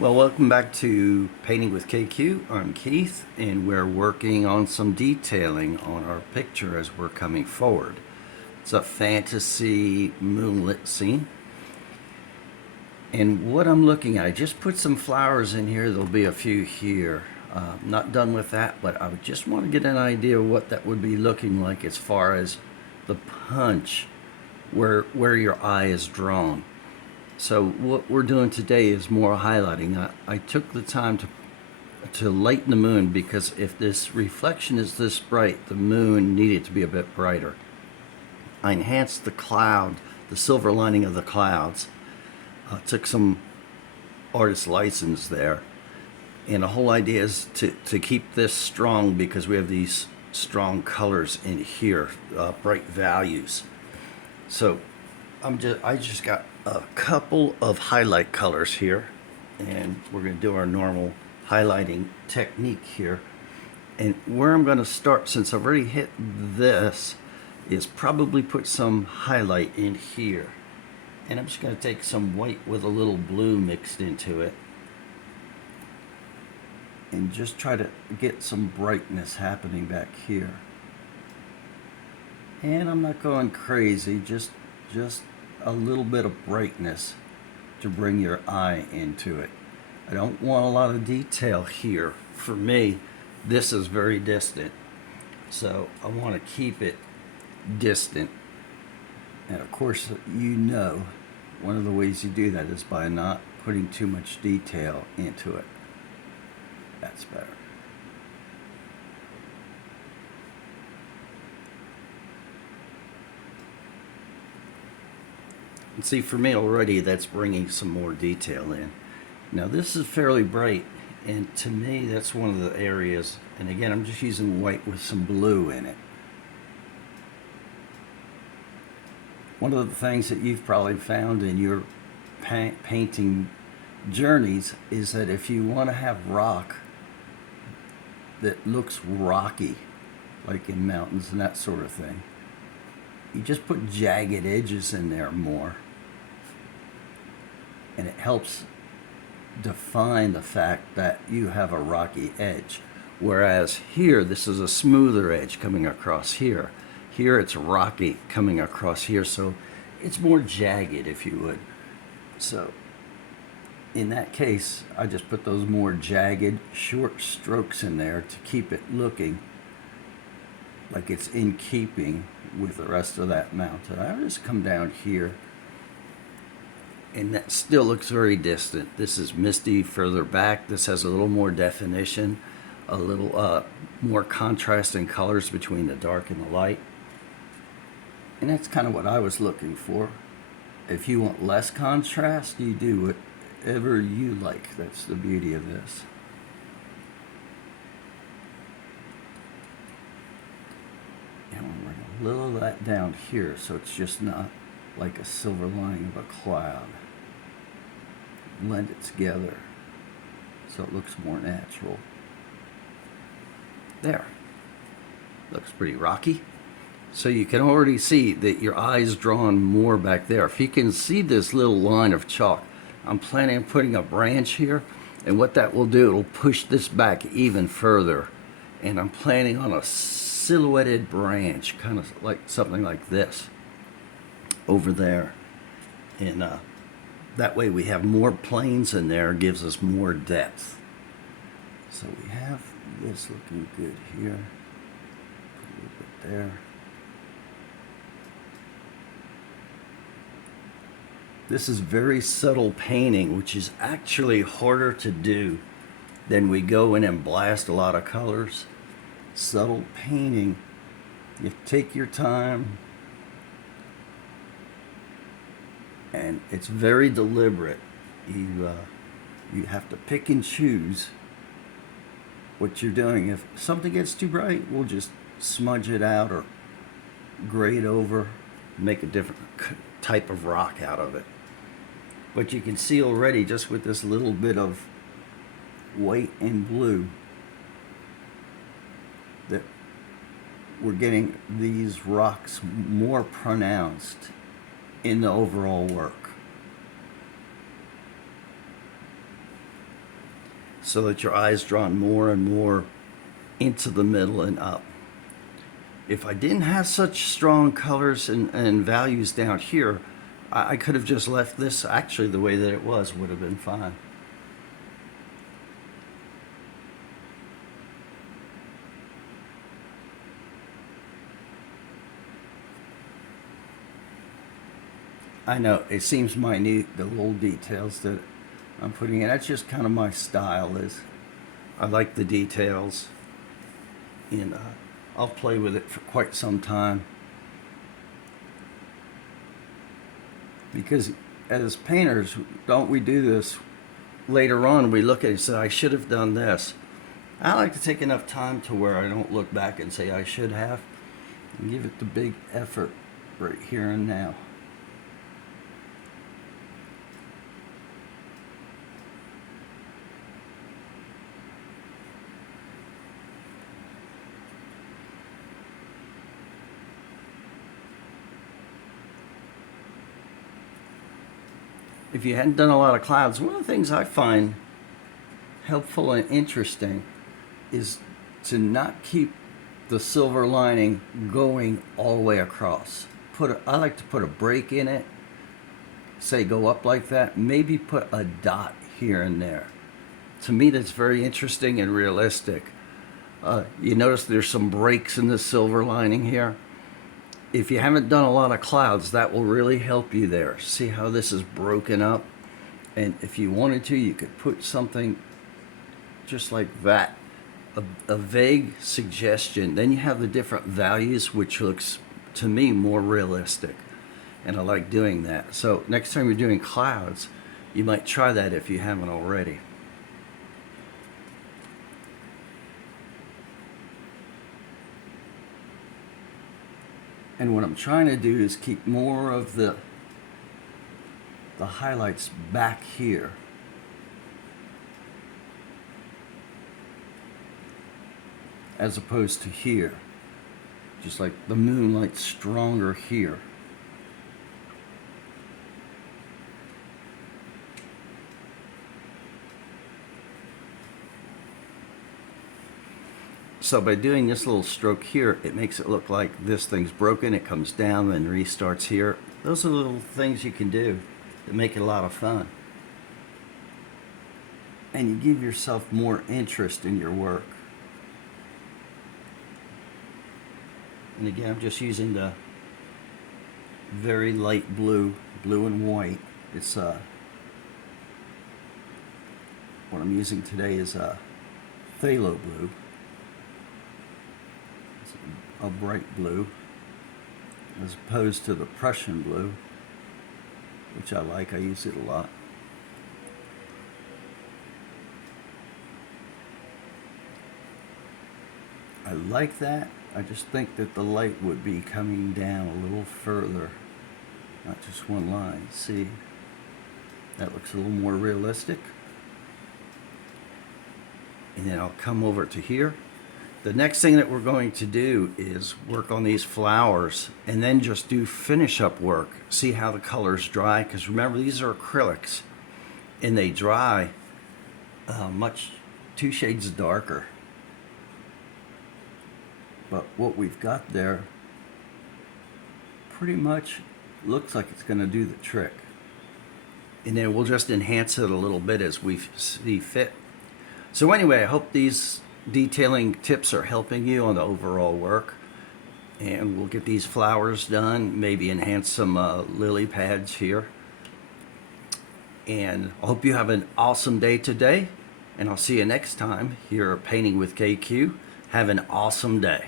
Well, welcome back to Painting with KQ. I'm Keith, and we're working on some detailing on our picture as we're coming forward. It's a fantasy moonlit scene. And what I'm looking at, I just put some flowers in here. There'll be a few here. Not done with that, but I just want to get an idea of what that would be looking like as far as the punch, where your eye is drawn. So what we're doing today is more highlighting. I took the time to lighten the moon because if this reflection is this bright, the moon needed to be a bit brighter. I enhanced the cloud, the silver lining of the clouds. Took some artist license there. And the whole idea is to keep this strong because we have these strong colors in here, bright values. So I just got a couple of highlight colors here, and we're going to do our normal highlighting technique here. And where I'm going to start, since I've already hit this, is probably put some highlight in here. And I'm just going to take some white with a little blue mixed into it and just try to get some brightness happening back here. And I'm not going crazy, just a little bit of brightness to bring your eye into it. I don't want a lot of detail here. For me, this is very distant, so I want to keep it distant. And of course, one of the ways you do that is by not putting too much detail into it. That's better. And see, for me already, that's bringing some more detail in. Now this is fairly bright, and to me that's one of the areas, and again I'm just using white with some blue in it. One of the things that you've probably found in your painting journeys is that if you want to have rock that looks rocky, like in mountains and that sort of thing, you just put jagged edges in there more. And it helps define the fact that you have a rocky edge. Whereas here, this is a smoother edge coming across here. Here it's rocky coming across here, so it's more jagged, if you would. So in that case, I just put those more jagged, short strokes in there to keep it looking like it's in keeping with the rest of that mountain. I just come down here, and that still looks very distant. This is misty further back. This has a little more definition, a little more contrast in colors between the dark and the light. And that's kind of what I was looking for. If you want less contrast, you do whatever you like. That's the beauty of this. And we'll bring a little of that down here so it's just not like a silver lining of a cloud. Blend it together so it looks more natural. There. Looks pretty rocky. So you can already see that your eye's drawn more back there. If you can see this little line of chalk, I'm planning on putting a branch here, and what that will do, it'll push this back even further. And I'm planning on a silhouetted branch, kind of like something like this over there. And that way we have more planes in there, gives us more depth. So we have this looking good here. Put a little bit there. This is very subtle painting, which is actually harder to do than we go in and blast a lot of colors. Subtle painting, you take your time, and it's very deliberate. You have to pick and choose what you're doing. If something gets too bright, we'll just smudge it out or grade over, make a different type of rock out of it. But you can see already, just with this little bit of white and blue, that we're getting these rocks more pronounced in the overall work. so that your eye is drawn more and more into the middle and up. If I didn't have such strong colors and values down here, I could have just left this actually the way that it was, would have been fine. I know it seems minute, the little details that I'm putting in. That's just kind of my style. Is I like the details, and I'll play with it for quite some time. Because as painters, don't we do this later on? We look at it and say, I should have done this. I like to take enough time to where I don't look back and say I should have, and give it the big effort right here and now. If you hadn't done a lot of clouds, one of the things I find helpful and interesting is to not keep the silver lining going all the way across. I like to put a break in it, say go up like that, maybe put a dot here and there. To me, that's very interesting and realistic. You notice there's some breaks in the silver lining here. If you haven't done a lot of clouds, that will really help you there. See how this is broken up? And if you wanted to, you could put something just like that, a vague suggestion. Then you have the different values, which looks, to me, more realistic. And I like doing that. So next time you're doing clouds, you might try that if you haven't already. And what I'm trying to do is keep more of the highlights back here. As opposed to here. Just like the moonlight's stronger here. So by doing this little stroke here, it makes it look like this thing's broken, it comes down and restarts here. Those are little things you can do that make it a lot of fun. And you give yourself more interest in your work. And again, I'm just using the very light blue and white. It's what I'm using today is phthalo blue. It's a bright blue, as opposed to the Prussian blue, which I like. I use it a lot. I like that. I just think that the light would be coming down a little further, not just one line. See, that looks a little more realistic. And then I'll come over to here. The next thing that we're going to do is work on these flowers and then just do finish up work. See how the colors dry, because remember these are acrylics and they dry much 2 shades darker. But what we've got there pretty much looks like it's going to do the trick. And then we'll just enhance it a little bit as we see fit. So anyway, I hope these detailing tips are helping you on the overall work. And we'll get these flowers done, maybe enhance some lily pads here. And I hope you have an awesome day today. And I'll see you next time here at Painting with KQ. Have an awesome day.